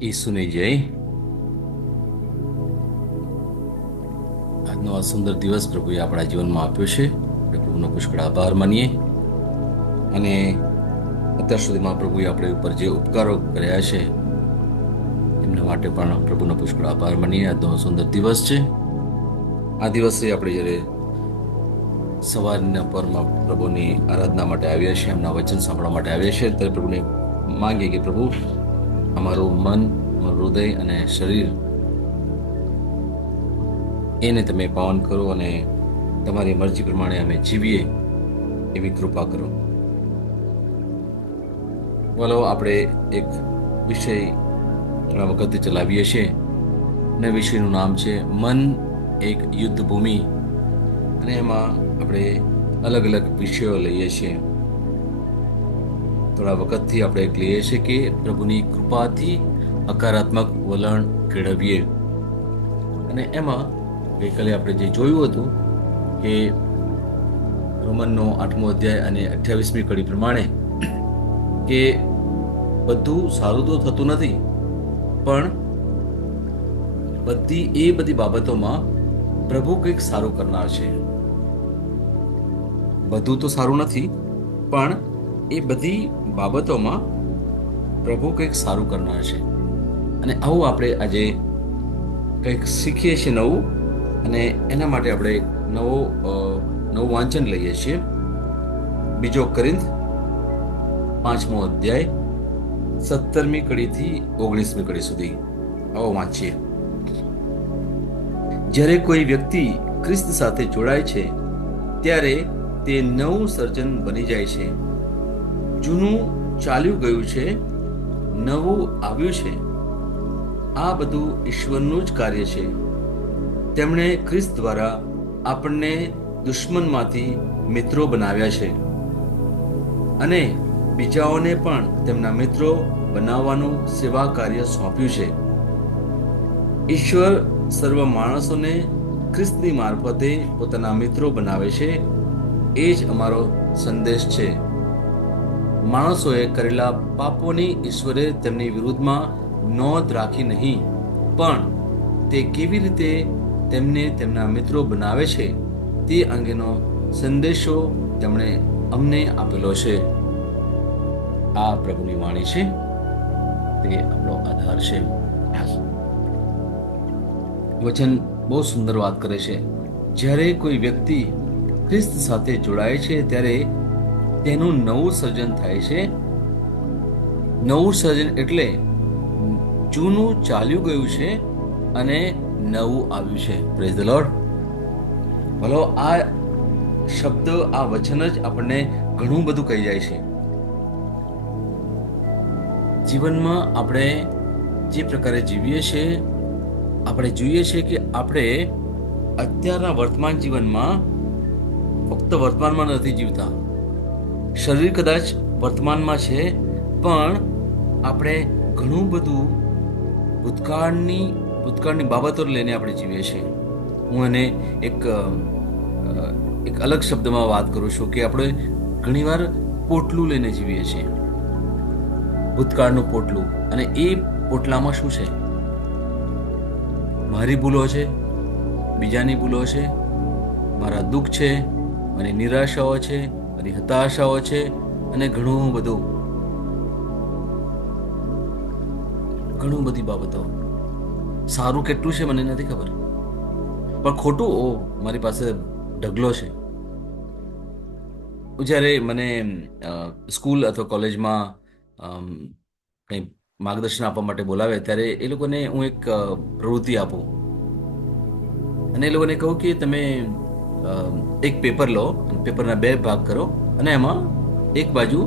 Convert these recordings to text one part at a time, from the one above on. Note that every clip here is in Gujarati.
ઈસુની જય. આજનો આ સુંદર દિવસ પ્રભુએ આપણા જીવનમાં આપ્યો છે. આપણે પ્રભુનો પુષ્કળ આભાર માનીએ અને અત્યાર સુધીમાં પ્રભુએ આપણી ઉપર જે ઉપકારો કર્યા છે એમના માટે પણ પ્રભુનો પુષ્કળ આભાર માનીએ. આજનો સુંદર દિવસ છે. આ દિવસે આપણે જ્યારે સવારના પરમાં પ્રભુની આરાધના માટે આવ્યા છીએ, એમના વચન સાંભળવા માટે આવ્યા છીએ, ત્યારે પ્રભુને માંગીએ કે પ્રભુ અમારું મન, અમારું હૃદય અને શરીર એને તમે પાવન કરો અને તમારી મરજી પ્રમાણે અમે જીવીએ એવી કૃપા કરો. બોલો, આપણે એક વિષય ઘણા વખતથી ચલાવીએ છીએ અને વિષયનું નામ છે મન એક યુદ્ધ ભૂમિ. અને એમાં આપણે અલગ અલગ વિષયો લઈએ છીએ. થોડા વખતથી આપણે એક લઈએ છીએ કે પ્રભુની કૃપાથી હકારાત્મક વલણ કેળવીએ. અને એમાં ગઈકાલે આપણે જે જોયું હતું કે રોમનનો 8મો અધ્યાય અને 28મી કડી પ્રમાણે કે બધું સારું તો થતું નથી, પણ બધી બાબતોમાં પ્રભુ કંઈક સારું કરનાર છે. બધું તો સારું નથી, પણ એ બધી બાબતોમાં પ્રભુ કંઈક સારું કરનાર છે. અને આવું આપણે આજે કંઈક શીખીએ છીએ નવું, અને એના માટે આપણે નવું વાંચન લઈએ છીએ. 2 કોરિન્થ 5મો અધ્યાય 17મી કડીથી 19મી કડી સુધી આવો વાંચીએ. જ્યારે કોઈ વ્યક્તિ ખ્રિસ્ત સાથે જોડાય છે ત્યારે તે નવું સર્જન બની જાય છે. જૂનું ચાલ્યું ગયું છે, નવું આવ્યું છે. આ બધું ઈશ્વરનું જ કાર્ય છે. તેમણે ખ્રિસ્ત દ્વારા આપણને દુશ્મનમાંથી મિત્રો બનાવ્યા છે અને બીજાઓને પણ તેમના મિત્રો બનાવવાનું સેવા કાર્ય સોંપ્યું છે. ઈશ્વર સર્વ માણસોને ખ્રિસ્તની મારફતે પોતાના મિત્રો બનાવે છે. એ જ અમારો સંદેશ છે. માણસોએ કરેલા પાપોની ઈશ્વરે તેમની વિરુદ્ધમાં નોંધ રાખી નહીં, પણ તે કેવી રીતે તેમને તેમના મિત્રો બનાવે છે તે અંગેનો સંદેશો તેમણે અમને આપેલો છે. આ પ્રભુની વાણી છે, તે આપણો આધાર છે. વચન બહુ સુંદર વાત કરે છે. જ્યારે કોઈ વ્યક્તિ ખ્રિસ્ત સાથે જોડાય છે ત્યારે તેનું નવું સર્જન થાય છે. નવું સર્જન એટલે જૂનું ચાલ્યું ગયું છે અને નવું આવ્યું છે. Praise the Lord. ભલો, આ શબ્દ, આ વચન જ આપણને ઘણું બધું કહી જાય છે. જીવનમાં આપણે જે પ્રકારે જીવીએ છીએ, આપણે જોઈએ છીએ કે આપણે અત્યારના વર્તમાન જીવનમાં ફક્ત વર્તમાનમાં નથી જીવતા. શરીર કદાચ વર્તમાનમાં છે, પણ આપણે ઘણું બધું ભૂતકાળની બાબતો લઈને આપણે જીવીએ છીએ. હું એને એક અલગ શબ્દમાં વાત કરું છું કે આપણે ઘણીવાર પોટલું લઈને જીવીએ છીએ, ભૂતકાળનું પોટલું. અને એ પોટલામાં શું છે? મારી ભૂલો છે, બીજાની ભૂલો છે, મારા દુઃખ છે, મારી નિરાશાઓ છે, મારી હતાશાઓ છે, અને ઘણું બધી બાબતો. સારું કેટલું છે મને નથી ખબર, પણ ખોટું મારી પાસે ઢગલો છે. જ્યારે મને સ્કૂલ અથવા કોલેજમાં કંઈ માર્ગદર્શન આપવા માટે બોલાવે ત્યારે એ લોકોને હું એક પ્રવૃત્તિ આપું અને એ લોકોને કહું કે તમે એક પેપર લો, પેપરના 2 ભાગ કરો અને એમાં એક બાજુ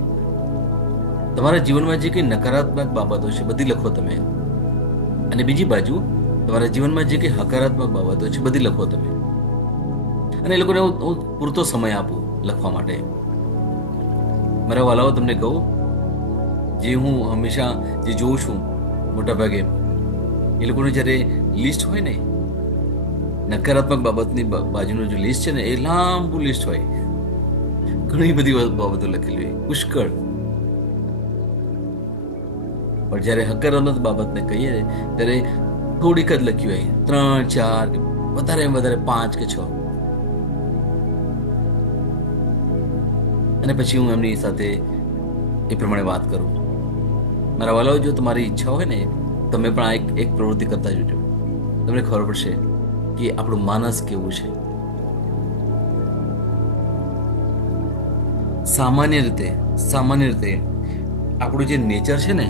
તમારા જીવનમાં જે કંઈ નકારાત્મક બાબતો છે બધી લખો તમે, અને બીજી બાજુ તમારા જીવનમાં જે કંઈ હકારાત્મક બાબતો છે બધી લખો તમે. અને એ લોકોને હું પૂરતો સમય આપું લખવા માટે. મારા વાલાઓ, તમને કહું, જે હું હંમેશા જે જોઉં છું મોટા ભાગે એ લોકોનું જ્યારે લિસ્ટ હોય ને, નકારાત્મક બાબતની બાજુનું જે લિસ્ટ છે ને, એ લાંબુ લિસ્ટ હોય. ઘણી બધી બાબતો લખેલી હોય, પુષ્કળ. પણ જ્યારે હકારાત્મક બાબતને કહીએ ત્યારે થોડીક જ લખ્યું હોય, 3 4 વધારે 5 કે 6, અને પછી હું એમની સાથે એ પ્રમાણે વાત કરું. મારા વાલાઓ, જો તમારી ઈચ્છા હોય ને, તમે પણ આ એક પ્રવૃત્તિ કરતા જજો. તમને ખબર પડશે કે આપણું માનસ કેવું છે. સામાન્ય રીતે આપણું જે નેચર છે ને,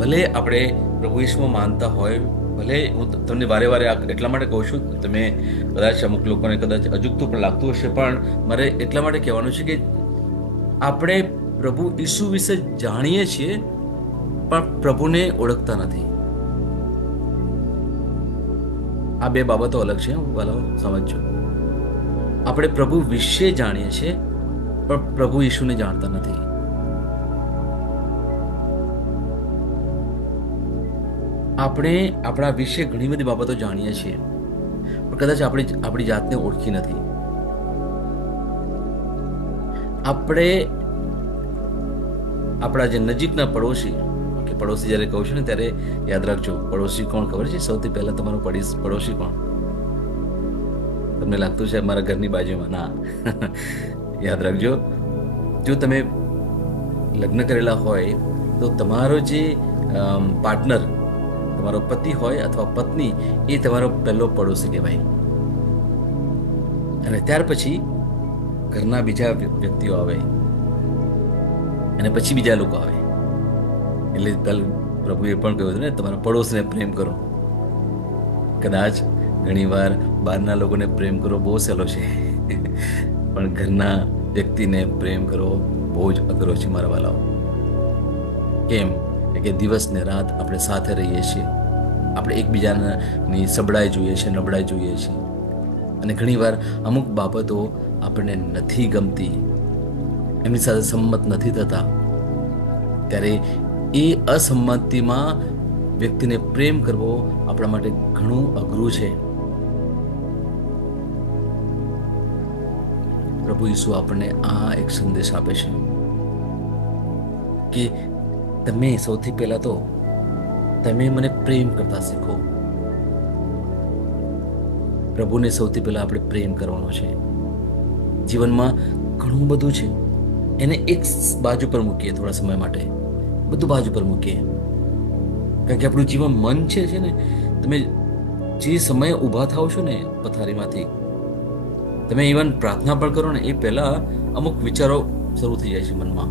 ભલે આપણે પ્રભુ ઈસુમાં માનતા હોય, ભલે હું તમને વારે એટલા માટે કહું છું, તમે કદાચ અમુક લોકોને કદાચ અજુગતું પણ લાગતું હશે, પણ મારે એટલા માટે કહેવાનું છે કે આપણે પ્રભુ ઈસુ વિશે જાણીએ છીએ પણ પ્રભુને ઓળખતા નથી. આ બે બાબતો અલગ છે, વાલાઓ, સમજજો. આપણે પ્રભુ વિશે જાણીએ છીએ પણ પ્રભુ ઈસુને જાણતા નથી. આપણે આપણા વિશે ઘણી બધી બાબતો જાણીએ છીએ પણ કદાચ આપણી જાતને ઓળખી નથી. આપણે આપણા જે નજીકના પડોશી જ્યારે કહું છું ને, ત્યારે યાદ રાખજો, પડોશી કોણ ખબર છે? સૌથી પહેલા તમારો પડોશી કોણ? તમને લાગતું છે મારા ઘરની બાજુમાં? ના. યાદ રાખજો, જો તમે લગ્ન કરેલા હોય તો તમારો જે પાર્ટનર, તમારો પતિ હોય અથવા પત્ની, એ તમારો પહેલો પડોશી કહેવાય. અને ત્યાર પછી ઘરના બીજા વ્યક્તિઓ આવે, અને પછી બીજા લોકો આવે. એટલે કાલ પ્રભુએ પણ કહ્યું હતું ને, તમારા પડોશને પ્રેમ કરો. કદાચ ઘણીવાર બહારના લોકોને પ્રેમ કરવો બહુ સહેલો છે, પણ ઘરના વ્યક્તિને પ્રેમ કરવો બહુ જ અઘરો છે મારા વાલાઓ. કેમ કે દિવસ ને રાત આપણે સાથે રહીએ છીએ, આપણે એકબીજાની સબળાઈ જોઈએ છીએ, નબળાઈ જોઈએ છીએ, અને ઘણીવાર અમુક બાબતો આપણને નથી ગમતી, એમની સાથે સંમત નથી થતા, ત્યારે એ અસંમતિમાં વ્યક્તિને પ્રેમ કરવો આપણા માટે ઘણું અઘરું છે. પ્રભુ ઈસુ આપણને આ એક સંદેશ આપે છે કે તમે સૌથી પહેલા તો તમે મને પ્રેમ કરતા શીખો. પ્રભુને સૌથી પહેલા આપણે પ્રેમ કરવાનો છે. જીવનમાં ઘણું બધું છે, એને એક બાજુ પર મૂકીએ, થોડા સમય માટે બધું બાજુ પર મૂકીએ. કારણ કે આપણું જીવન મન છે ને, તમે જે સમયે ઊભા થાવ છો ને પથારીમાંથી, તમે ઇવન પ્રાર્થના પણ કરો ને, એ પહેલા અમુક વિચારો શરૂ થઈ જાય છે મનમાં.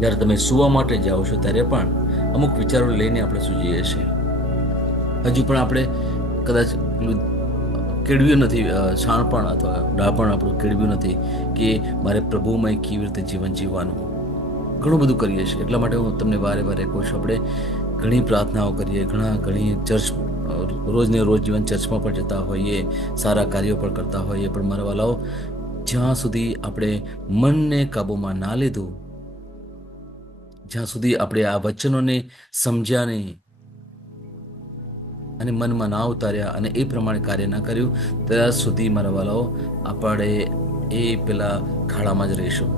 જ્યારે તમે સૂવા માટે જાઓ છો ત્યારે પણ અમુક વિચારો લઈને આપણે સૂઈએ છીએ. હજુ પણ આપણે કદાચ કેળવ્યું નથી, શાણપણ અથવા ડાપણ આપણું કેળવ્યું નથી કે મારે પ્રભુમય કેવી રીતે જીવન જીવવાનું. ઘણું બધું કરીએ છીએ. એટલા માટે હું તમને વારે કહું છું, આપણે ઘણી પ્રાર્થનાઓ કરીએ, ઘણી ચર્ચ, રોજને રોજ જીવન ચર્ચમાં પણ જતા હોઈએ, સારા કાર્યો પણ કરતા હોઈએ, પણ મારા વાલાઓ, જ્યાં સુધી આપણે મનને કાબૂમાં ના લીધું, જ્યાં સુધી આપણે આ વચનોને સમજ્યા નહીં અને મનમાં ના ઉતાર્યા અને એ પ્રમાણે કાર્ય ના કર્યું, ત્યાં સુધી મારા વાલાઓ આપણે એ પેલા ખાડામાં જ રહીશું.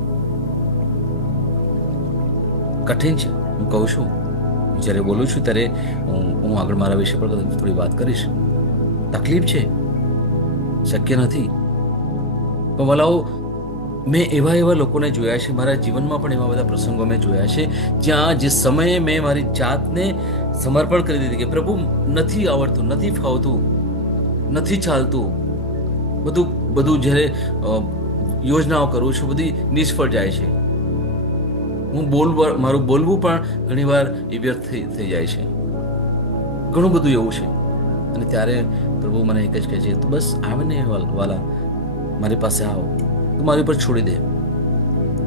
કઠિન છે, હું કહું છું. જ્યારે બોલું છું ત્યારે હું આગળ મારા વિષય પર થોડી વાત કરીશ. તકલીફ છે, શક્ય નથી. પણ વાલાઓ, મેં એવા લોકોને જોયા છે, મારા જીવનમાં પણ એવા બધા પ્રસંગો મેં જોયા છે, જ્યાં જે સમયે મેં મારી જાતને સમર્પણ કરી દીધી કે પ્રભુ નથી આવડતું, નથી ફાવતું, નથી ચાલતું, બધું જ્યારે યોજનાઓ કરું છું, બધી નિષ્ફળ જાય છે. મારું બોલવું પણ ઘણીવાર એ વ્યર્થ થઈ જાય છે. ઘણું બધું એવું છે. અને ત્યારે પ્રભુ મને એક જ કહે છે, તું બસ આવે ને વાલા, મારી પાસે આવો, તું મારી ઉપર છોડી દે,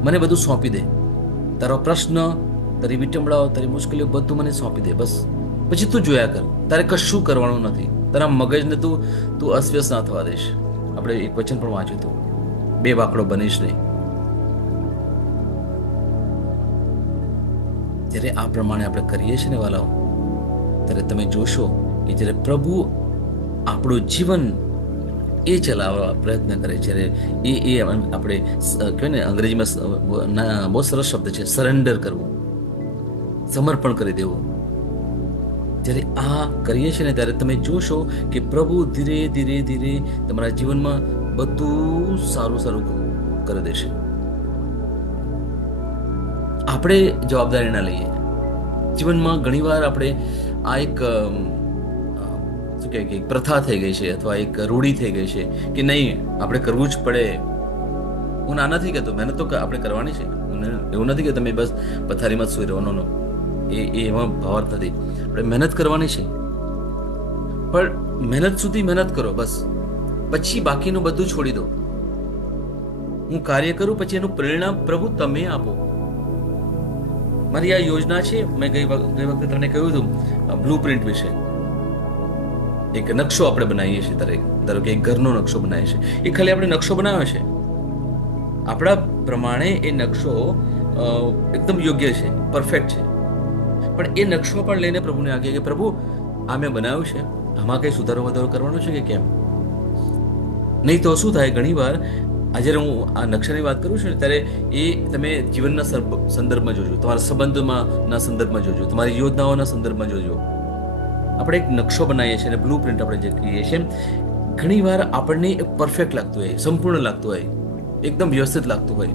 મને બધું સોંપી દે, તારો પ્રશ્ન, તારી વિટંબળાઓ, તારી મુશ્કેલીઓ બધું મને સોંપી દે. બસ પછી તું જોયા કર, તારે કશું કરવાનું નથી. તારા મગજને તું અસ્વ્યસ્ત ના થવા દઈશ. આપણે એક વચન પણ વાંચ્યું હતું, બે વાકડો બનીશ નહીં. જ્યારે આ પ્રમાણે આપણે કરીએ છીએ ને વાલાઓ, ત્યારે તમે જોશો કે જ્યારે પ્રભુ આપણું જીવન એ ચલાવવા પ્રયત્ન કરે, જ્યારે એ આપણે કહેવાય ને, અંગ્રેજીમાં બહુ સરસ શબ્દ છે, સરેન્ડર કરવું. સમર્પણ કરી દેવું. જ્યારે આ કરીએ છીએ ને ત્યારે તમે જોશો કે પ્રભુ ધીરે ધીરે ધીરે તમારા જીવનમાં બધું સારું સારું કરી દેશે. આપણે જવાબદારી ના લઈએ. જીવનમાં ઘણીવાર આપણે આ એક શું કહે કે પ્રથા થઈ ગઈ છે અથવા એક રૂઢી થઈ ગઈ છે કે નહીં આપણે કરવું જ પડે. હું ના નથી કહેતો, મહેનત તો આપણે કરવાની છે. એવું નથી કે તમે બસ પથારીમાં જ સૂઈ રહેવાનો. એમાં ભાવાર્થ નથી. આપણે મહેનત કરવાની છે, પણ મહેનત સુધી મહેનત કરો બસ. પછી બાકીનું બધું છોડી દો. હું કાર્ય કરું, પછી એનું પરિણામ પ્રભુ તમે આપો. મારી આ યોજના છે. મેં ગઈ વખતે તમને કહ્યું હતું બ્લુ પ્રિન્ટ વિશે. એક નકશો આપણે બનાવીએ છીએ. ધારો કે એક ઘરનો નકશો બનાવીએ છીએ. એ ખાલી આપણે નકશો બનાવ્યો છે. આપણા પ્રમાણે એ નકશો એકદમ યોગ્ય છે, પરફેક્ટ છે. પણ એ નકશો પણ લઈને પ્રભુને આગે કે પ્રભુ આ મેં બનાવ્યું છે, આમાં કઈ સુધારો વધારો કરવાનો છે કે કેમ? નહીં તો શું થાય, ઘણી વાર આજે હું આ નકશાની વાત કરું છું ને ત્યારે એ તમે જીવનના સંદર્ભમાં જોજો, તમારા સંબંધોના સંદર્ભમાં જોજો, તમારી યોજનાઓના સંદર્ભમાં જોજો. આપણે એક નકશો બનાવીએ છીએ અને બ્લુ પ્રિન્ટ આપણે જે કહીએ છીએ, ઘણી વાર આપણને પરફેક્ટ લાગતું હોય, સંપૂર્ણ લાગતું હોય, એકદમ વ્યવસ્થિત લાગતું હોય.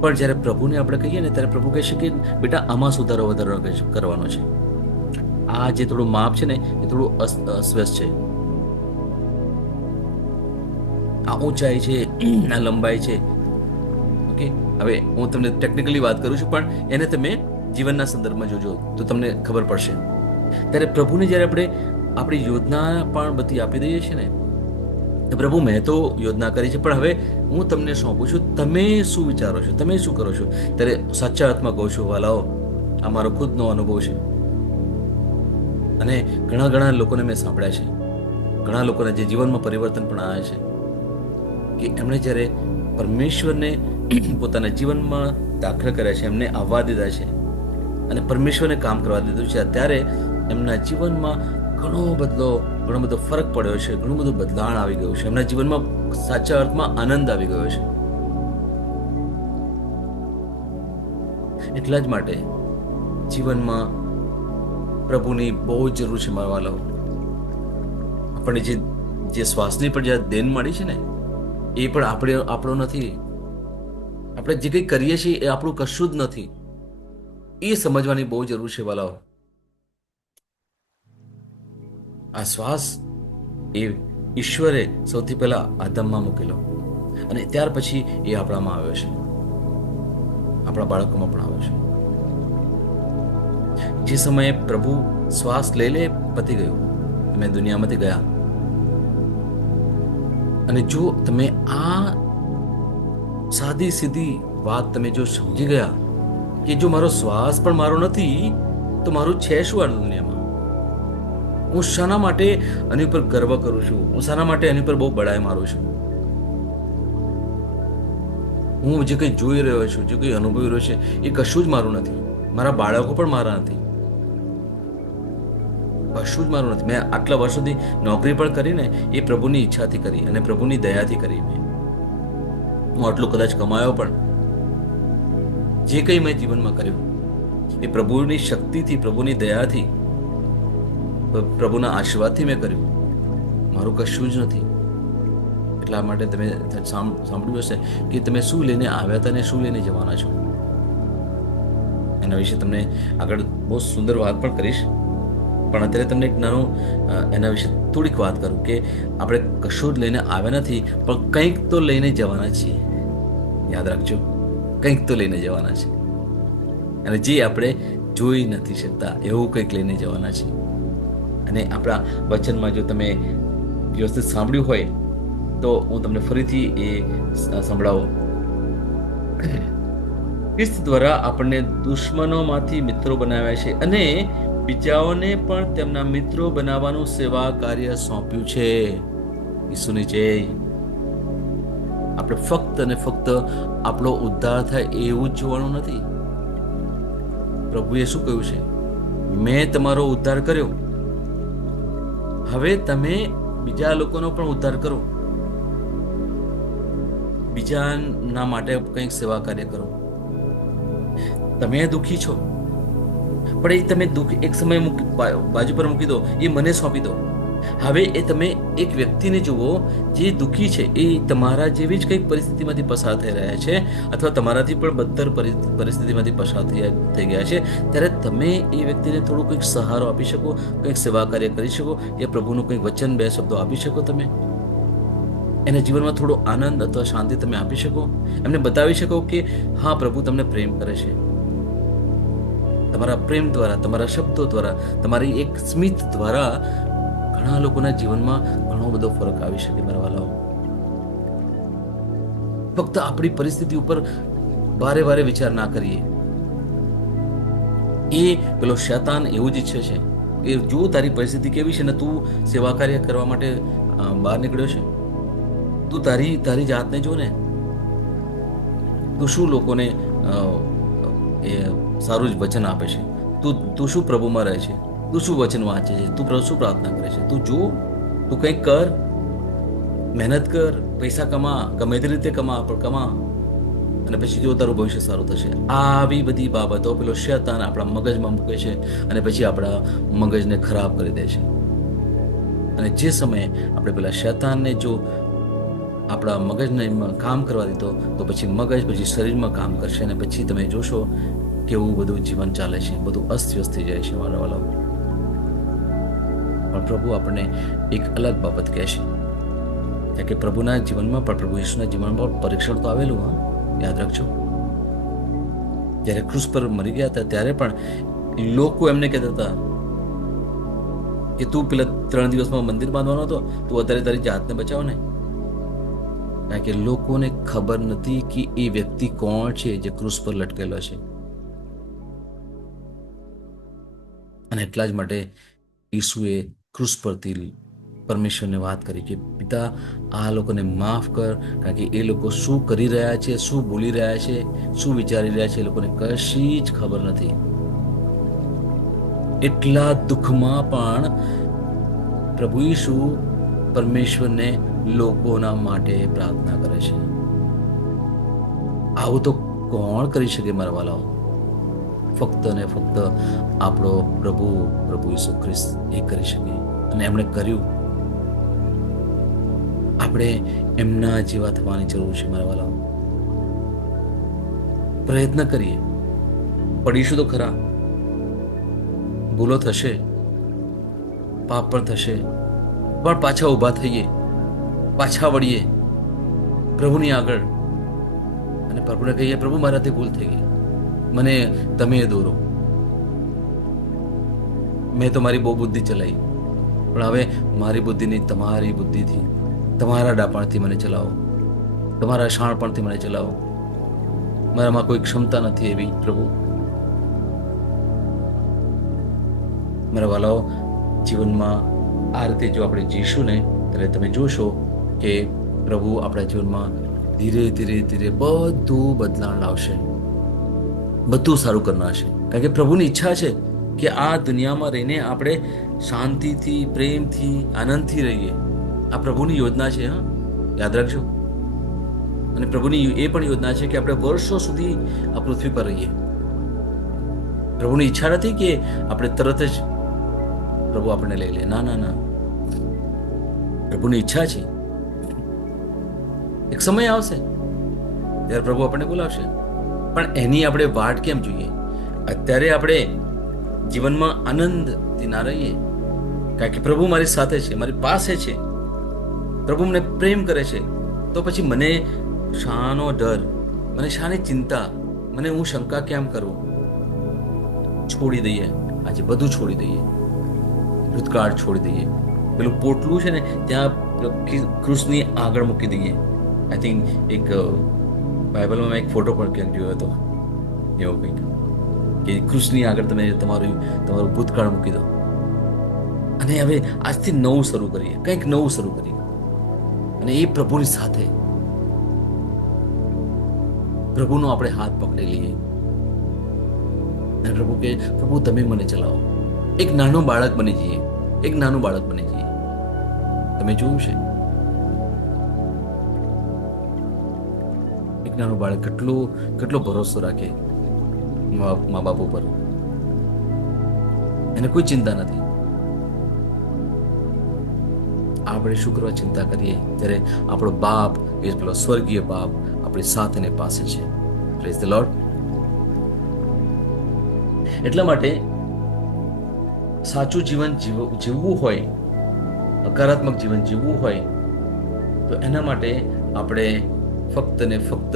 પણ જ્યારે પ્રભુને આપણે કહીએ ને ત્યારે પ્રભુ કહે છે કે બેટા આમાં સુધારો વધારો કરવાનો છે. આ જે થોડું માપ છે ને એ થોડું અસ્વસ્થ છે. આ ઊંચાઈ છે, આ લંબાઈ છે. ઓકે, હવે હું તમને ટેકનિકલી વાત કરું છું, પણ એને તમે જીવનના સંદર્ભમાં જોજો તો તમને ખબર પડશે. ત્યારે પ્રભુને જ્યારે આપણે આપણી યોજના પણ બધી આપી દઈએ છીએ ને, પ્રભુ મેં તો યોજના કરી છે, પણ હવે હું તમને સોંપું છું, તમે શું વિચારો છો, તમે શું કરો છો? ત્યારે સાચા અર્થમાં કહું છું વાલાઓ, આ મારો ખુદનો અનુભવ છે. અને ઘણા લોકોને મેં સાંભળ્યા છે, ઘણા લોકોના જે જીવનમાં પરિવર્તન પણ આવ્યા છે કે એમણે જ્યારે પરમેશ્વરને પોતાના જીવનમાં દાખલ કર્યા છે, એમને આવવા દીધા છે અને પરમેશ્વરને કામ કરવા દીધું છે, ત્યારે એમના જીવનમાં ઘણો બધો ફરક પડ્યો છે, ઘણું બધું બદલાણ આવી ગયું છે. એમના જીવનમાં સાચા અર્થમાં આનંદ આવી ગયો છે. એટલા જ માટે જીવનમાં પ્રભુની બહુ જ જરૂર છે મારા વાલાઓ. આપણને જે શ્વાસની પણ જે દેન મળી છે ને એ પણ આપણો નથી. આપણે જે કંઈ કરીએ છીએ એ આપણું કશું જ નથી. એ સમજવાની બહુ જરૂર છે વાલાઓ. આ શ્વાસ એ ઈશ્વરે સૌથી પહેલા આદમમાં મૂકેલો અને ત્યાર પછી એ આપણામાં આવ્યો છે, આપણા બાળકોમાં પણ આવ્યો છે. જે સમયે પ્રભુ શ્વાસ લે પતી ગયું, તમે દુનિયામાંથી ગયા. અને જો તમે આ સાદી સીધી વાત તમે જો સમજી ગયા કે જો મારો શ્વાસ પણ મારો નથી તો મારું છે શું આ દુનિયામાં? હું શાના માટે આની ઉપર ગર્વ કરું છું? હું શાના માટે આની ઉપર બહુ બડાઈ મારું છું? હું જે કંઈ જોઈ રહ્યો છું, જે કંઈ અનુભવી રહ્યો છે એ કશું જ મારું નથી. મારા બાળકો પણ મારા નથી, કશું જ મારું નથી. મેં આટલા વર્ષોથી નોકરી પણ કરીને એ પ્રભુની ઈચ્છાથી કરી અને પ્રભુની દયાથી કરી. હું આટલું કદાચ કમાયો પણ જે કંઈ મેં જીવનમાં કર્યું એ પ્રભુની શક્તિથી, પ્રભુની દયાથી, પ્રભુના આશીર્વાદથી મેં કર્યું. મારું કશું જ નથી. એટલા માટે તમે સાંભળ્યું હશે કે તમે શું લઈને આવ્યા હતા ને શું લઈને જવાના છો. એના વિશે તમને આગળ બહુ સુંદર વાત પણ કરીશ, પણ અત્યારે તમને એક નાનું એના વિશે થોડીક વાત કરું કે આપણે કશું જ લઈને આવ્યા નથી, પણ કંઈક તો લઈને જવાના છીએ. યાદ રાખજો, કંઈક તો લઈને જવાના છે. અને જે આપણે જોઈ નથી શકતા એવું કંઈક લઈને જવાના છે. અને આપણા વચનમાં જો તમે વ્યવસ્થિત સાંભળ્યું હોય તો હું તમને ફરીથી એ સંભળાવું. ખ્રિસ્ત દ્વારા આપણને દુશ્મનોમાંથી મિત્રો બનાવ્યા છે અને બીજાઓને પણ તેમના મિત્રો બનાવવાનું સેવા કાર્ય સોંપ્યું છે. ઈસુની જય. આપણે ફક્ત અને ફક્ત આપણો ઉદ્ધાર થાય એવું જ જોવાનું નથી. પ્રભુએ શું કહ્યું છે? મેં તમારો ઉદ્ધાર કર્યો, હવે તમે બીજા લોકોનો પણ ઉદ્ધાર કરો, બીજાના માટે કંઈક સેવા કાર્ય કરો. તમે દુઃખી છો, પણ એ તમે દુઃખ એક સમય બાજુ પર મૂકી દો, એ મને સોંપી દો. હવે એ તમે એક વ્યક્તિને જુઓ જે દુઃખી છે, એ તમારા જેવી જ કંઈક પરિસ્થિતિમાંથી પસાર થઈ રહ્યા છે, અથવા તમારાથી પણ બદતર પરિસ્થિતિમાંથી પસાર થઈ ગયા છે. ત્યારે તમે એ વ્યક્તિને થોડું કંઈક સહારો આપી શકો, કંઈક સેવા કાર્ય કરી શકો, એ પ્રભુનું કંઈક વચન, બે શબ્દો આપી શકો. તમે એના જીવનમાં થોડો આનંદ અથવા શાંતિ તમે આપી શકો. એમને બતાવી શકો કે હા, પ્રભુ તમને પ્રેમ કરે છે. તમારા પ્રેમ દ્વારા, તમારા શબ્દો દ્વારા, તમારી એક સ્મિત દ્વારા ઘણા લોકોના જીવનમાં ઘણો બધો ફરક આવી શકે. મારા વાલાઓ, ફક્ત આપણી પરિસ્થિતિ ઉપર વારે વારે વિચાર ના કરીએ. એ પેલો શૈતાન એવું જ ઈચ્છે છે કે જો તારી પરિસ્થિતિ કેવી છે ને, તું સેવા કાર્ય કરવા માટે બહાર નીકળ્યો છે, તું તારી જાતને જો ને, તું શું લોકોને એ સારું જ વચન આપે છે, તું શું પ્રભુમાં રહે છે, તું શું વચન વાંચે છે, તું શું પ્રાર્થના કરે છે, તું જો, તું કંઈક કર, મહેનત કર, પૈસા કમા, ગમે તે રીતે કમા, પણ કમા, અને પછી જો તારું ભવિષ્ય સારું થશે. આવી બધી બાબતો પેલો શૈતાન આપણા મગજમાં મૂકે છે, અને પછી આપણા મગજને ખરાબ કરી દે છે. અને જે સમયે આપણે પેલા શૈતાનને જો આપણા મગજને કામ કરવા દીધો, તો પછી મગજ પછી શરીરમાં કામ કરશે, અને પછી તમે જોશો કેવું બધું જીવન ચાલે છે, બધું અસ્તવ્યસ્ત થઈ જાય છે. મારા વાલાઓ, પણ પ્રભુ આપણને એક અલગ બાબત કહે છે, કે પ્રભુના જીવનમાં પણ, પ્રભુ ઈસુના જીવનમાં પણ પરીક્ષણ તો આવેલું. હા, યાદ રાખજો. જ્યારે ક્રૂસ પર મરી ગયા હતા, ત્યારે પણ લોકો એમને કહેતા હતા કે તું પેલા 3 દિવસમાં મંદિર બાંધવાનો હતો, તું અત્યારે તારી જાતને બચાવ ને. કારણ કે લોકોને ખબર નથી કે એ વ્યક્તિ કોણ છે જે ક્રૂસ પર લટકેલો છે. અને એટલા જ માટે ઈસુએ ક્રૂસ પરથી પરમેશ્વરને વાત કરી કે પિતા, આ લોકોને માફ કર, કારણ કે એ લોકો શું કરી રહ્યા છે, શું બોલી રહ્યા છે, શું વિચારી રહ્યા છે, એ લોકોને કશી જ ખબર નથી. એટલા દુઃખમાં પણ પ્રભુ ઈસુ પરમેશ્વરને લોકોના માટે પ્રાર્થના કરે છે. આવું તો કોણ કરી શકે મારા વાલાઓ? ફક્ત ને ફક્ત આપણો પ્રભુ ઈસુ ખ્રિસ્ત એ કરી શકે, અને એમણે કર્યું. આપણે એમના જેવા થવાની જરૂર છે મારા વાલાઓ. પ્રયત્ન કરીએ, પડીશું તો ખરા, ભૂલો થશે, પાપ પણ થશે, પણ પાછા ઊભા થઈએ, પાછા વળીએ પ્રભુની આગળ, અને પ્રભુને કહીએ, પ્રભુ મારાથી ભૂલ થઈ ગઈ, મને તમે દોરો. મેં તો મારી બહુ બુદ્ધિ ચલાવી, પણ હવે મારી બુદ્ધિ નહીં, તમારી બુદ્ધિથી, તમારા ડાપણથી મને ચલાવો, તમારા શાણપણથી મને ચલાવો. મારામાં કોઈ ક્ષમતા નથી એવી પ્રભુ. મારા વાલાઓ, જીવનમાં આ રીતે જો આપણે જીશું ને, ત્યારે તમે જોશો કે પ્રભુ આપણા જીવનમાં ધીરે ધીરે ધીરે બધું બદલાણ લાવશે, બધું સારું કરનારશે. કારણ કે પ્રભુની ઈચ્છા છે કે આ દુનિયામાં રહીને આપણે શાંતિથી, પ્રેમથી, આનંદથી રહીએ. આ પ્રભુની યોજના છે. હા, યાદ રાખજો. અને પ્રભુની એ પણ યોજના છે કે આપણે વર્ષો સુધી આ પૃથ્વી પર રહીએ. પ્રભુની ઈચ્છા નથી કે આપણે તરત જ પ્રભુ આપણને લઈ લે. ના ના ના, પ્રભુની ઈચ્છા છે એક સમય આવશે ત્યારે પ્રભુ આપણને બોલાવશે, પણ એની આપણે વાટ કેમ જોઈએ? અત્યારે આપણે જીવનમાં આનંદથી ના રહીએ, કારણ કે પ્રભુ મારી સાથે છે, મારી પાસે છે, પ્રભુ મને પ્રેમ કરે છે, તો પછી મને શાનો ડર, મને શાની ચિંતા, મને હું શંકા કેમ કરું? છોડી દઈએ, આજે બધું છોડી દઈએ, ભૂતકાળ છોડી દઈએ. પેલું પોટલું છે ને, ત્યાં ક્રૂસની આગળ મૂકી દઈએ. આઈ થિંક એક બાઇબલમાં મેં એક ફોટો પણ ક્યાંક જોયો હતો, એવો કંઈક, કે ક્રૂસની આગળ તમે તમારું ભૂતકાળ મૂકી દો, અને હવે આજથી નવું શરૂ કરીએ, કંઈક નવું શરૂ કરીએ, અને એ પ્રભુની સાથે પ્રભુનો આપણે હાથ પકડી લઈએ, અને પ્રભુ કે, પ્રભુ તમે મને ચલાવો. એક નાનું બાળક બની જઈએ, એક નાનું બાળક બની જઈએ. તમે જોયું છે એક નાનું બાળક કેટલો ભરોસો રાખે મા બાપ ઉપર, એને કોઈ ચિંતા નથી. આપણે શું કરવા ચિંતા કરીએ ત્યારે આપણો બાપ એ પેલો સ્વર્ગીય બાપ આપણી સાથે ને પાસે છે. Praise the lord. એટલા માટે સાચું જીવન જીવવું હોય, હકારાત્મક જીવન જીવવું હોય તો એના માટે આપણે ફક્ત ને ફક્ત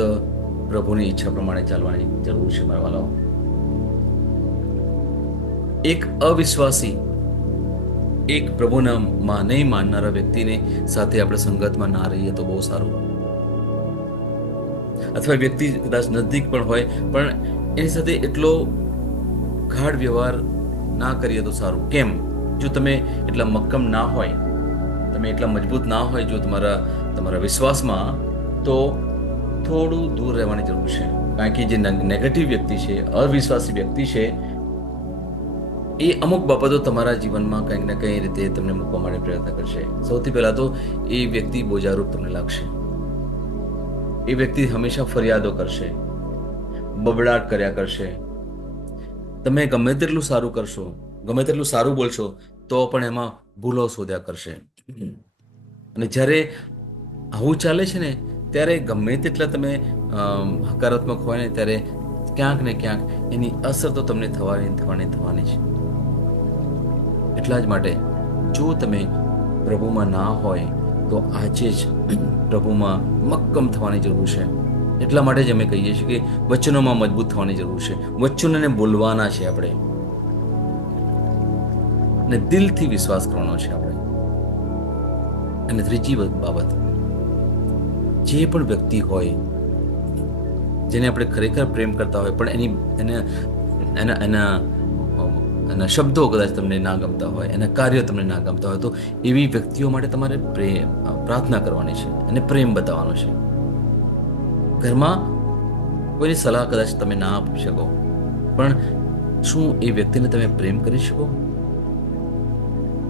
પ્રભુની ઈચ્છા પ્રમાણે ચાલવાની જરૂર છે. મારા વાલાઓ, એક અવિશ્વાસી, એક પ્રભુના નહીં માનનારા વ્યક્તિને સાથે આપણે સંગતમાં ના રહીએ તો બહુ સારું. અથવા વ્યક્તિ કદાચ નજદીક પણ હોય પણ એની સાથે એટલો ગાઢ વ્યવહાર ના કરીએ તો સારું. કેમ? જો તમે એટલા મક્કમ ના હોય, તમે એટલા મજબૂત ના હોય જો તમારા વિશ્વાસમાં, તો થોડું દૂર રહેવાની જરૂર છે. કારણ કે જે નેગેટિવ વ્યક્તિ છે, અવિશ્વાસી વ્યક્તિ છે, એ અમુક બાબતો તમારા જીવનમાં કંઈક ને કંઈ રીતે તમને મૂકવા માટે પ્રયત્ન કરશે. સૌથી પહેલા તો એ વ્યક્તિ બોજારૂપ તમને લાગશે. એ વ્યક્તિ હંમેશા ફરિયાદો કરશે, બબડાટ કર્યા કરશે. તમે ગમે તેટલું સારું કરશો, ગમે તેટલું સારું બોલશો તો પણ એમાં ભૂલો શોધ્યા કરશે. અને જ્યારે આવું ચાલે છે ને ત્યારે ગમે તેટલા તમે હકારાત્મક હોય ને ત્યારે ક્યાંક ને ક્યાંક એની અસર તો તમને થવાની છે. એટલા જ માટે જો તમે પ્રભુમાં ના હોય તો આજે જ પ્રભુમાં મક્કમ થવાની જરૂર છે. એટલા માટે જ અમે કહીએ છીએ કે વચનોમાં મજબૂત થવાની જરૂર છે. વચનોને બોલવાના છે આપણે, અને દિલથી વિશ્વાસ કરવાનો છે આપણે. અને ત્રીજી બાબત, જે પણ વ્યક્તિ હોય જેને આપણે ખરેખર પ્રેમ કરતા હોય પણ એના શબ્દો કદાચ તમને ના ગમતા હોય, એના કાર્યો તમને ના ગમતા હોય, તો એવી વ્યક્તિઓ માટે તમારે પ્રાર્થના કરવાની છે અને પ્રેમ બતાવવાનો છે. ઘરમાં કોઈની સલાહ કદાચ તમે ના આપી શકો, પણ શું એ વ્યક્તિને તમે પ્રેમ કરી શકો?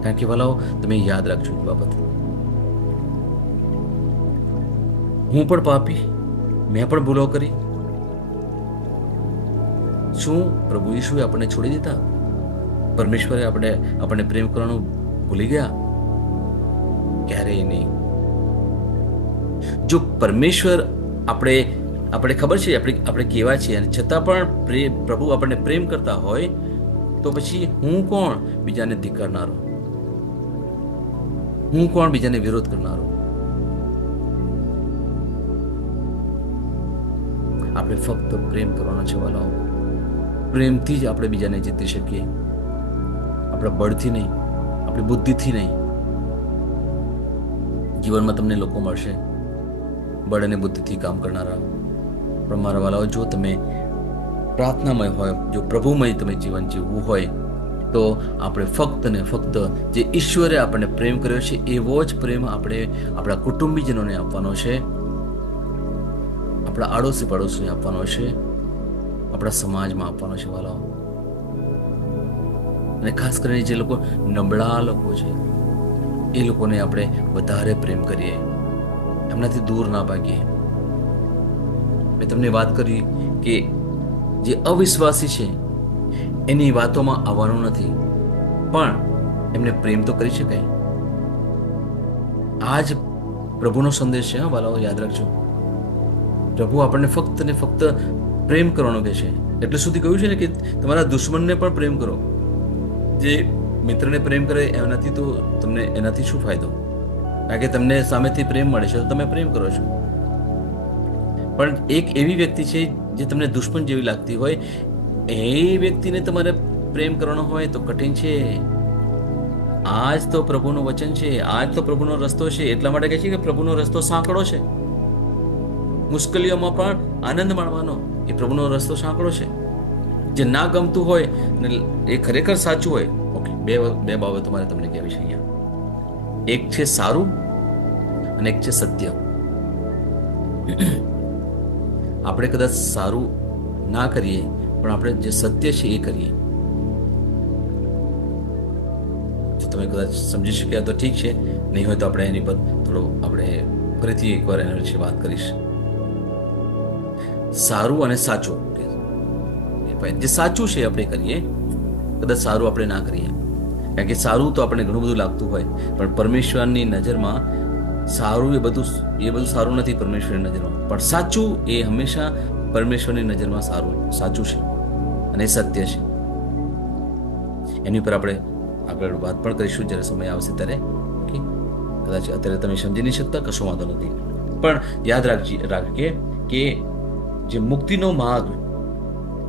કારણ કે વાલાઓ, તમે યાદ રાખજો એક બાબત, હું પણ પાપી, મેં પણ ભૂલો કરી. શું પ્રભુ ઈશુએ આપણને છોડી દીધા? પરમેશ્વરે આપણને પ્રેમ કરવાનું ભૂલી ગયા? ક્યારેય નહીં. જો પરમેશ્વર આપણે ખબર છે આપણે કેવા છીએ અને છતાં પણ પ્રભુ આપણને પ્રેમ કરતા હોય તો પછી હું કોણ બીજાને ધિક્કારનારો? હું કોણ બીજાને વિરોધ કરનારો? આપણે ફક્ત પ્રેમ કરવાનો છે વાલાઓ. પ્રેમથી જ આપણે બીજાને જીતી શકીએ. આપણા બળથી નહીં, આપણી બુદ્ધિથી નહીં. જીવનમાં તમને લોકો મળશે બળ અને બુદ્ધિથી કામ કરનારા, પણ મારા વાલાઓ, જો તમે પ્રાર્થનામય હોય, જો પ્રભુમય તમે જીવન જીવવું હોય તો આપણે ફક્ત ને ફક્ત જે ઈશ્વરે આપણને પ્રેમ કર્યો છે એવો જ પ્રેમ આપણે આપણા કુટુંબીજનોને આપવાનો છે, આપણા આડોશી પાડોશીને આપવાનો છે, આપણા સમાજમાં આપવાનો છે વાલાઓ. અને ખાસ કરીને જે લોકો નબળા લોકો છે એ લોકોને આપણે વધારે પ્રેમ કરીએ, એમનાથી દૂર ના ભાગીએ. મેં તમને વાત કરી કે જે અવિશ્વાસી છે એની વાતોમાં આવવાનું નથી, પણ એમને પ્રેમ તો કરી શકાય. આ જ પ્રભુનો સંદેશ છે. વાલાઓ, યાદ રાખજો, પ્રભુ આપણને ફક્ત ને ફક્ત પ્રેમ કરવાનો કહે છે. એટલે સુધી કહ્યું છે ને કે તમારા દુશ્મનને પણ પ્રેમ કરો. જે મિત્રને પ્રેમ કરે એનાથી તો તમને એનાથી શું ફાયદો? કારણ કે તમને સામેથી પ્રેમ મળે છે તો તમે પ્રેમ કરો છો. પણ એક એવી વ્યક્તિ છે જે તમને દુશ્મન જેવી લાગતી હોય, એ વ્યક્તિને તમારે પ્રેમ કરવાનો હોય તો કઠિન છે. આજ તો પ્રભુનું વચન છે, આજ તો પ્રભુનો રસ્તો છે. એટલા માટે કહે છે કે પ્રભુનો રસ્તો સાંકડો છે. મુશ્કેલીઓમાં પણ આનંદ માણવાનો એ પ્રભુનો રસ્તો સાંકડો છે. જે ના ગમતું હોય ને એ ખરેખર સાચું હોય, ઓકે, બે બાબતો મારે તમને કહેવી છે અહીંયા. એક છે સારું અને એક છે સત્ય. આપણે કદાચ સારું ના કરીએ પણ આપણે જે સત્ય છે એ કરીએ. જો તમે કદાચ સમજી શક્યા તો ઠીક છે, નહીં હોય તો આપણે એની પર થોડો આપણે ફરીથી એકવાર એના વિશે વાત કરીશ. સારું અને સાચું, જે સાચું છે આપણે કરીએ કદાચ સારું આપણે ના કરીએ, કારણ કે સારું તો આપણે ઘણું બધું લાગતું હોય, પણ પરમેશ્વરની નજરમાં સારું એ બધું સારું નથી પરમેશ્વરની નજરમાં. પણ સાચું એ હંમેશા પરમેશ્વરની નજરમાં સાચું છે અને સત્ય છે. એની ઉપર આપણે આગળ વાત પણ કરીશું જ્યારે સમય આવશે ત્યારે. ઓકે, કદાચ અત્યારે તમે સમજી નહીં શકતા, કશો વાંધો નથી. પણ યાદ રાખીએ કે જે મુક્તિનો માર્ગ,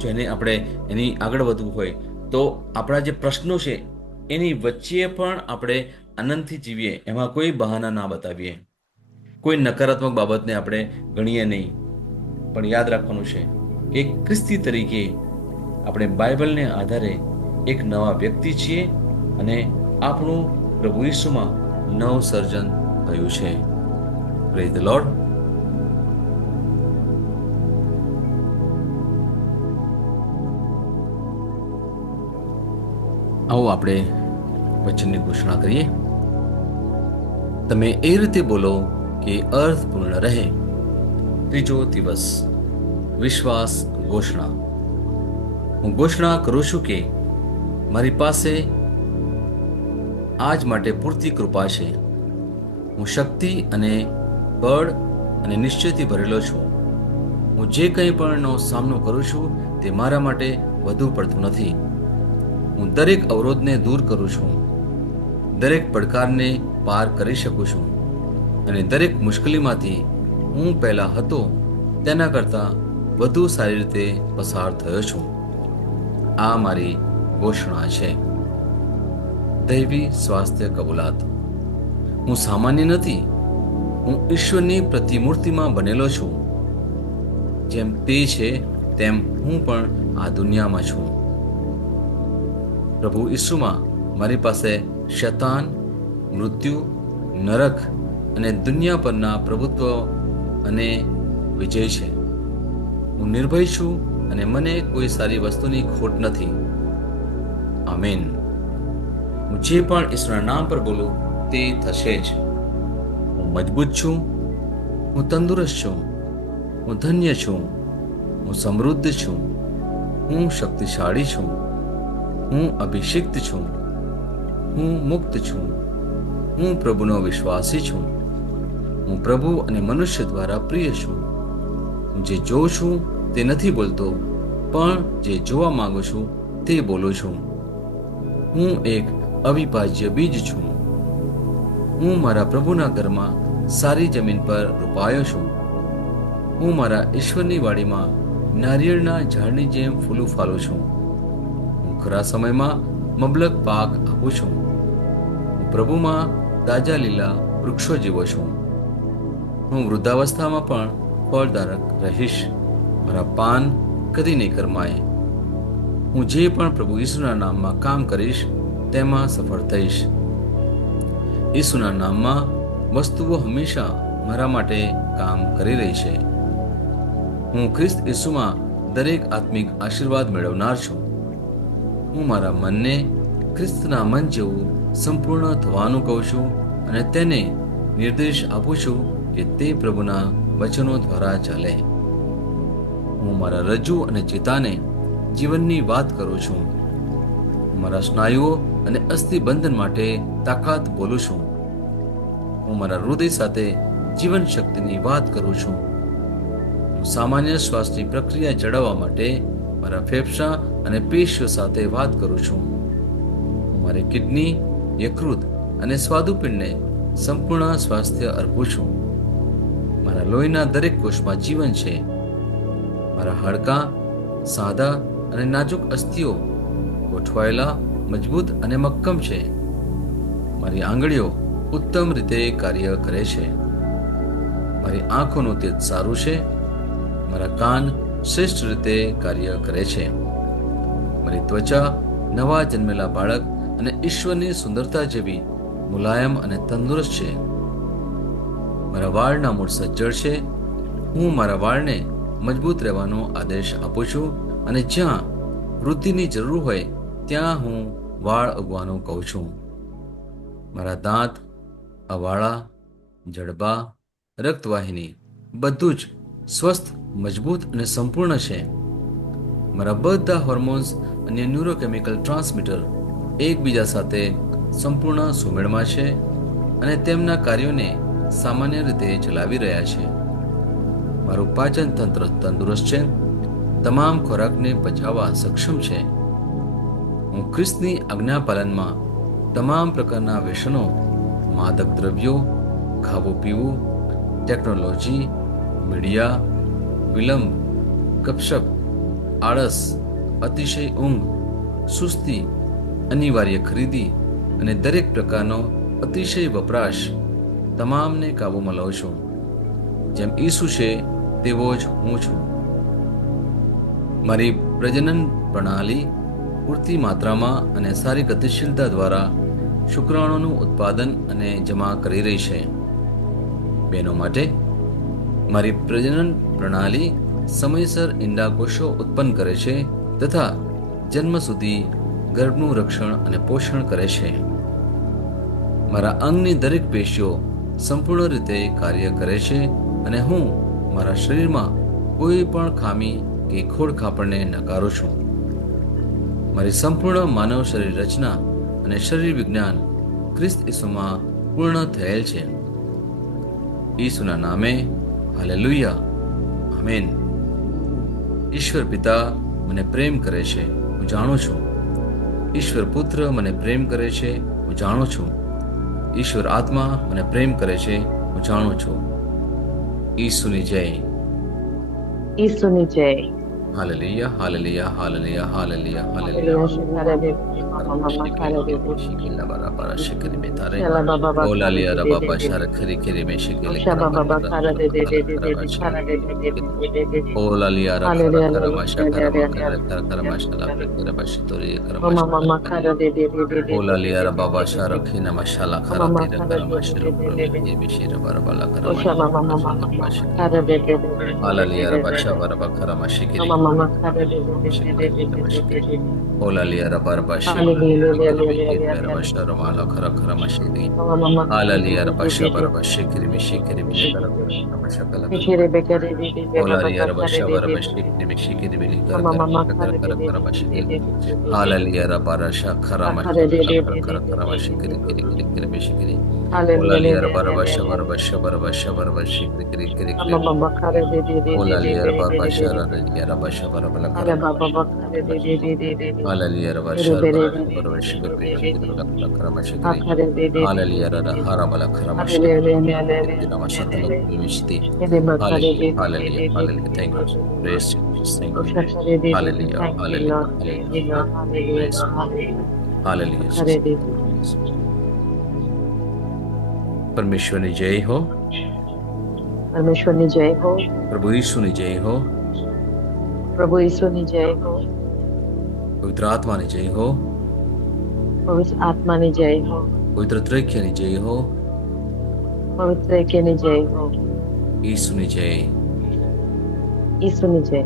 જેને આપણે એની આગળ વધવું હોય તો આપણા જે પ્રશ્નો છે એની વચ્ચે પણ આપણે આનંદથી જીવીએ, એમાં કોઈ બહાના ના બતાવીએ, કોઈ નકારાત્મક બાબતને આપણે ગણીએ નહીં. પણ યાદ રાખવાનું છે કે ખ્રિસ્તી તરીકે આપણે બાઇબલને આધારે એક નવા વ્યક્તિ છીએ અને આપણું પ્રભુ ઈસુમાં નવ સર્જન થયું છે. Praise the lord. આવો આપણે વચનની ઘોષણા કરીએ. તમે એ રીતે બોલો કે અર્થપૂર્ણ રહે. ત્રીજો દિવસ, વિશ્વાસ ઘોષણા. હું ઘોષણા કરું છું કે મારી પાસે આજ માટે પૂરતી કૃપા છે. હું શક્તિ અને બળ અને નિશ્ચયથી ભરેલો છું. હું જે કંઈ પણનો સામનો કરું છું તે મારા માટે વધુ પડતું નથી. હું દરેક અવરોધને દૂર કરું છું, દરેક પડકારને પાર કરી શકું છું અને દરેક મુશ્કેલીમાંથી હું પહેલા હતો તેના કરતાં વધુ સારી રીતે પસાર થયો છું. આ મારી ઘોષણા છે. દૈવી સ્વાસ્થ્ય કબૂલાત. હું સામાન્ય નથી, હું ઈશ્વરની પ્રતિમૂર્તિમાં બનેલો છું. જેમ તે છે તેમ હું પણ આ દુનિયામાં છું. પ્રભુ ઈસુમાં મારી પાસે શૈતાન, મૃત્યુ, નરક અને દુનિયા પરના પ્રભુત્વ અને વિજય છે. હું નિર્ભય છું અને મને કોઈ સારી વસ્તુની ખોટ નથી. આમેન. હું જે પણ ઈશ્વરના નામ પર બોલું તે થશે જ. હું મજબૂત છું, હું તંદુરસ્ત છું, હું ધન્ય છું, હું સમૃદ્ધ છું, હું શક્તિશાળી છું, હું અભિષિક્ત છું, હું મુક્ત છું, હું પ્રભુનો વિશ્વાસી છું, હું પ્રભુ અને મનુષ્ય દ્વારા પ્રિય છું. હું જે જોઉં છું તે નથી બોલતો, પણ જે જોવા માંગુ છું તે બોલું છું. હું એક અવિભાજ્ય બીજ છું. હું મારા પ્રભુના ઘરમાં સારી જમીન પર રોપાયો છું. હું મારા ઈશ્વરની વાડીમાં નારિયેળના ઝાડની જેમ ફૂલું ફાલું છું. હું ખરા સમયમાં મબલક પાક આપું છું. હું પ્રભુમાં તાજા લીલા વૃક્ષો જેવો છું. હું વૃદ્ધાવસ્થામાં પણ ફળદારક રહીશ. મારા પાન કદી નહીં કરમાય. હું જે પણ પ્રભુ ઈસુના નામમાં કામ કરીશ તેમાં સફળ થઈશ. ઈસુના નામમાં વસ્તુઓ હંમેશા મારા માટે કામ કરી રહી છે. હું ખ્રિસ્ત ઈસુમાં દરેક આત્મિક આશીર્વાદ મેળવનાર છું. હું મારા મનને ખ્રિસ્તના મન જેવું સંપૂર્ણ થવાનું કહું છું અને તેને નિર્દેશ આપું છું કે તે પ્રભુના વચનો દ્વારા ચાલે. હું મારા રજ્જુ અને ચેતાને જીવનની વાત કરું છું. હું મારા સ્નાયુઓ અને અસ્થિબંધન માટે તાકાત બોલું છું. હું મારા હૃદય સાથે જીવન શક્તિની વાત કરું છું. હું સામાન્ય શ્વાસની પ્રક્રિયા જાળવવા માટે મારા ફેફસા અને પેશીઓ સાથે વાત કરું છું. હું મારી કિડની, યકૃત અને સ્વાદુપિંડને સંપૂર્ણ સ્વાસ્થ્ય અર્પું છું. મારા લોહીના દરેક કોષમાં જીવન છે. મારા હાડકાં સાદા અને નાજુક અસ્થિઓ ગોઠવાયેલા, મજબૂત અને મક્કમ છે. મારી આંગળીઓ ઉત્તમ રીતે કાર્ય કરે છે. મારી આંખોનું તેજ સારું છે. મારા કાન શ્રેષ્ઠ રીતે કાર્ય કરે છે. મારી ત્વચા નવા જન્મેલા બાળક અને ઈશ્વરની સુંદરતા જેવી મુલાયમ અને તંદુરસ્ત છે. મારા વાળના મૂળ સજ્જડ છે. હું મારા વાળને મજબૂત રહેવાનો આદેશ આપું છું અને જ્યાં વૃદ્ધિની જરૂર હોય ત્યાં હું વાળ ઉગવાનું કહું છું. મારા દાંત, અવાળા, જડબા, રક્તવાહિની બધું જ સ્વસ્થ, મજબૂત અને સંપૂર્ણ છે. મારા બધા હોર્મોન્સ અને ન્યુરોકેમિકલ ટ્રાન્સમીટર એકબીજા સાથે સંપૂર્ણ સુમેળમાં છે અને તેમના કાર્યોને સામાન્ય રીતે ચલાવી રહ્યા છે. મારું પાચન તંત્ર તંદુરસ્ત છે, તમામ ખોરાકને પચાવવા સક્ષમ છે. હું ખ્રિસ્તની આજ્ઞા પાલનમાં તમામ પ્રકારના વ્યસનો, માદક દ્રવ્યો, ખાવું પીવું, ટેકનોલોજી, મીડિયા, વિલંબ, ગપશપ, આળસ, અતિશય ઊંઘ, સુસ્તી, અનિવાર્ય ખરીદી અને દરેક પ્રકારનો અતિશય વપરાશ તમામને કાબૂમાં લઉં છું. જેમ ઈસુ છે તેવો જ હું છું. મારી પ્રજનન પ્રણાલી પૂરતી માત્રામાં અને સારી ગતિશીલતા દ્વારા શુક્રાણુનું ઉત્પાદન અને જમા કરી રહી છે. બહેનો માટે મારી પ્રજનન પ્રણાલી સમયસર ઈંડાકોષો ઉત્પન્ન કરે છે તથા જન્મ સુધી ગર્ભનું રક્ષણ અને પોષણ કરે છે. મારા અંગની દરેક પેશીઓ સંપૂર્ણ રીતે કાર્ય કરે છે અને હું મારા શરીરમાં કોઈ પણ ખામી કે ખોડખાપણને નકારું છું. મારી સંપૂર્ણ માનવ શરીર રચના અને શરીર વિજ્ઞાન ખ્રિસ્ત ઈસુમાં પૂર્ણ થયેલ છે. ઈસુના નામે હાલેલુયા, આમેન. ઈશ્વર પિતા મને પ્રેમ કરે છે, હું જાણું છું. ઈશ્વર પુત્ર મને પ્રેમ કરે છે, હું જાણું છું. ઈશ્વર આત્મા મને પ્રેમ કરે છે, હું જાણું છું. ઈસુની જય. ઈસુની જય. Hallelujah, hallelujah, hallelujah, hallelujah, hallelujah. પરમેશ્વરની જય હો. પરમેશ્વરની જય હો. પ્રભુ ઈસુની જય હો. પ્રભુ ઈસુની જય હો. પવિત્ર આત્માની જય હો. પવિત્ર આત્માની જય હો. પવિત્ર ત્રૈક્યની જય હો. પવિત્ર એકેની જય હો. ઈસુની જય. ઈસુની જય.